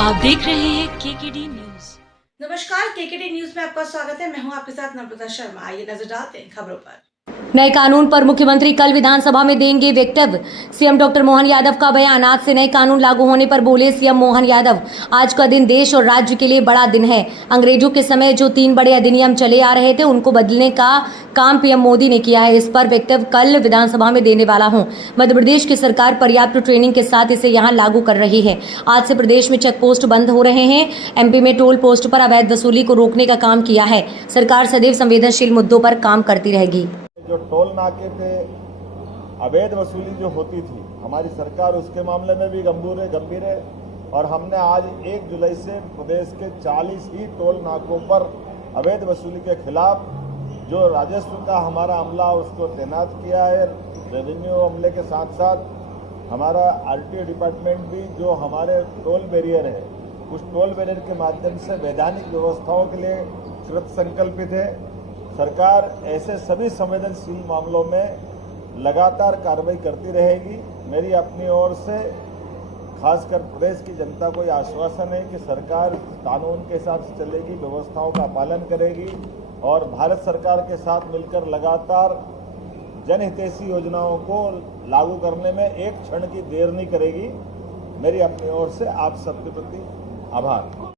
आप देख रहे हैं केकेडी न्यूज। नमस्कार, केकेडी न्यूज में आपका स्वागत है। मैं हूं आपके साथ नम्रता शर्मा। आइए नजर डालते हैं खबरों पर। नए कानून पर मुख्यमंत्री कल विधानसभा में देंगे वक्तव्य। सीएम डॉक्टर मोहन यादव का बयान। आज से नए कानून लागू होने पर बोले सीएम मोहन यादव, आज का दिन देश और राज्य के लिए बड़ा दिन है। अंग्रेजों के समय जो 3 बड़े अधिनियम चले आ रहे थे उनको बदलने का काम पीएम मोदी ने किया है। इस पर वक्तव्य कल विधानसभा में देने वाला हूं। मध्य प्रदेश की सरकार पर्याप्त ट्रेनिंग के साथ इसे यहाँ लागू कर रही है। आज से प्रदेश में चेक पोस्ट बंद हो रहे हैं। एमपी में टोल पोस्ट पर अवैध वसूली को रोकने का काम किया है। सरकार सदैव संवेदनशील मुद्दों पर काम करती रहेगी। जो टोल नाके पे अवैध वसूली जो होती थी, हमारी सरकार उसके मामले में भी गंभीर है और हमने आज 1 जुलाई से प्रदेश के 40 ही टोल नाकों पर अवैध वसूली के खिलाफ जो राजस्व का हमारा अमला उसको तैनात किया है। रेवेन्यू अमले के साथ साथ हमारा आरटीओ डिपार्टमेंट भी जो हमारे टोल बैरियर है, उस टोल बैरियर के माध्यम से वैधानिक व्यवस्थाओं के लिए कृत संकल्पित है। सरकार ऐसे सभी संवेदनशील मामलों में लगातार कार्रवाई करती रहेगी। मेरी अपनी ओर से खासकर प्रदेश की जनता को यह आश्वासन है कि सरकार कानून के हिसाब से चलेगी, व्यवस्थाओं का पालन करेगी और भारत सरकार के साथ मिलकर लगातार जनहितैषी योजनाओं को लागू करने में एक क्षण की देर नहीं करेगी। मेरी अपनी ओर से आप सबके प्रति आभार।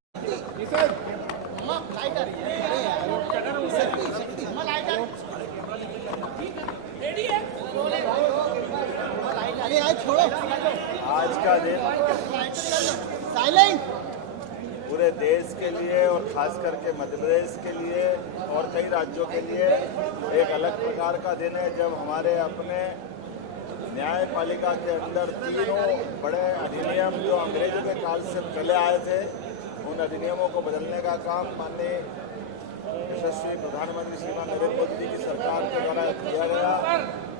आज का दिन पूरे देश के लिए और खास करके मध्य प्रदेश के लिए और कई राज्यों के लिए एक अलग प्रकार का दिन है, जब हमारे अपने न्यायपालिका के अंदर 3 बड़े अधिनियम जो अंग्रेजों के काल से चले आए थे, उन अधिनियमों को बदलने का काम माननीय यशस्वी प्रधानमंत्री श्रीमान नरेंद्र मोदी जी की सरकार के द्वारा किया गया।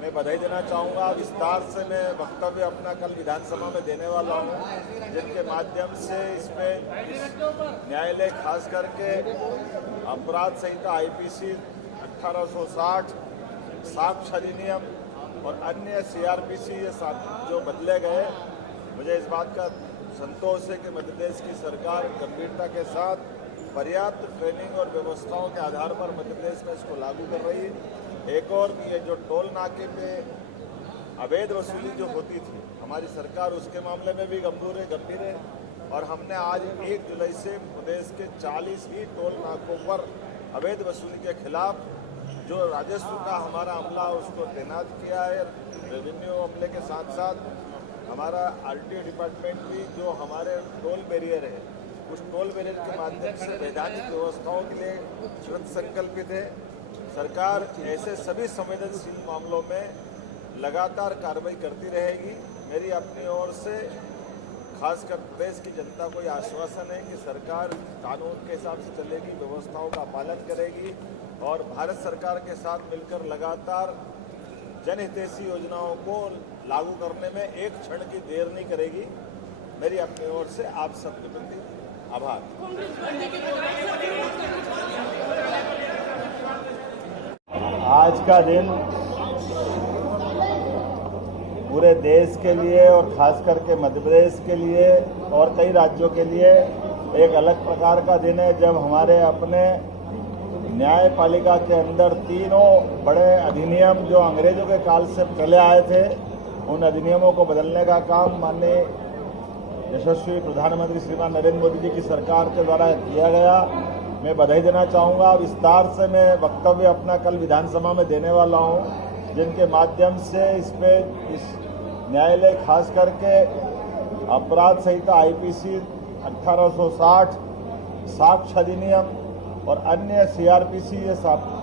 मैं बधाई देना चाहूँगा। विस्तार से मैं वक्तव्य अपना कल विधानसभा में देने वाला हूँ, जिनके माध्यम से इसमें न्यायालय खास करके अपराध संहिता IPC 1860, साक्ष्य अधिनियम और अन्य CRPC ये जो बदले गए, मुझे इस बात का संतोष है कि मध्य प्रदेश की सरकार गंभीरता के साथ पर्याप्त ट्रेनिंग और व्यवस्थाओं के आधार पर मध्य प्रदेश में इसको लागू कर रही है। एक और ये जो टोल नाके पे अवैध वसूली जो होती थी, हमारी सरकार उसके मामले में भी गंभीर है और हमने आज 1 जुलाई से प्रदेश के 40 ही टोल नाकों पर अवैध वसूली के खिलाफ जो राजस्व का हमारा अमला उसको तैनात किया है। रेवेन्यू अमले के साथ साथ हमारा आरटीओ डिपार्टमेंट भी जो हमारे टोल बैरियर है, उस टोल बैरियर के माध्यम से वैधानिक व्यवस्थाओं के लिए कृत संकल्पित है। सरकार ऐसे सभी संवेदनशील मामलों में लगातार कार्रवाई करती रहेगी। मेरी अपनी ओर से खासकर प्रदेश की जनता को यह आश्वासन है कि सरकार कानून के हिसाब से चलेगी, व्यवस्थाओं का पालन करेगी और भारत सरकार के साथ मिलकर लगातार जनहितैषी योजनाओं को लागू करने में एक क्षण की देर नहीं करेगी। मेरी अपनी ओर से आप सबके प्रति आभार। आज का दिन पूरे देश के लिए और खास करके मध्य प्रदेश के लिए और कई राज्यों के लिए एक अलग प्रकार का दिन है, जब हमारे अपने न्यायपालिका के अंदर 3 बड़े अधिनियम जो अंग्रेजों के काल से चले आए थे, उन अधिनियमों को बदलने का काम माननीय यशस्वी प्रधानमंत्री श्रीमान नरेंद्र मोदी जी की सरकार के द्वारा किया गया। मैं बधाई देना चाहूँगा। विस्तार से मैं वक्तव्य अपना कल विधानसभा में देने वाला हूँ, जिनके माध्यम से इस न्यायालय खास करके अपराध संहिता IPC 1860, साक्ष्य अधिनियम और अन्य CRPC ये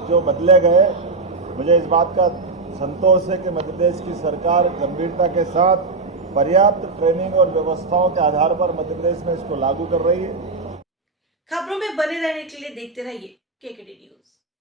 जो बदले गए, मुझे इस बात का संतोष है कि मध्य प्रदेश की सरकार गंभीरता के साथ पर्याप्त ट्रेनिंग और व्यवस्थाओं के आधार पर मध्य प्रदेश में इसको लागू कर रही है। खबरों में बने रहने के लिए देखते रहिए केकेडी न्यूज।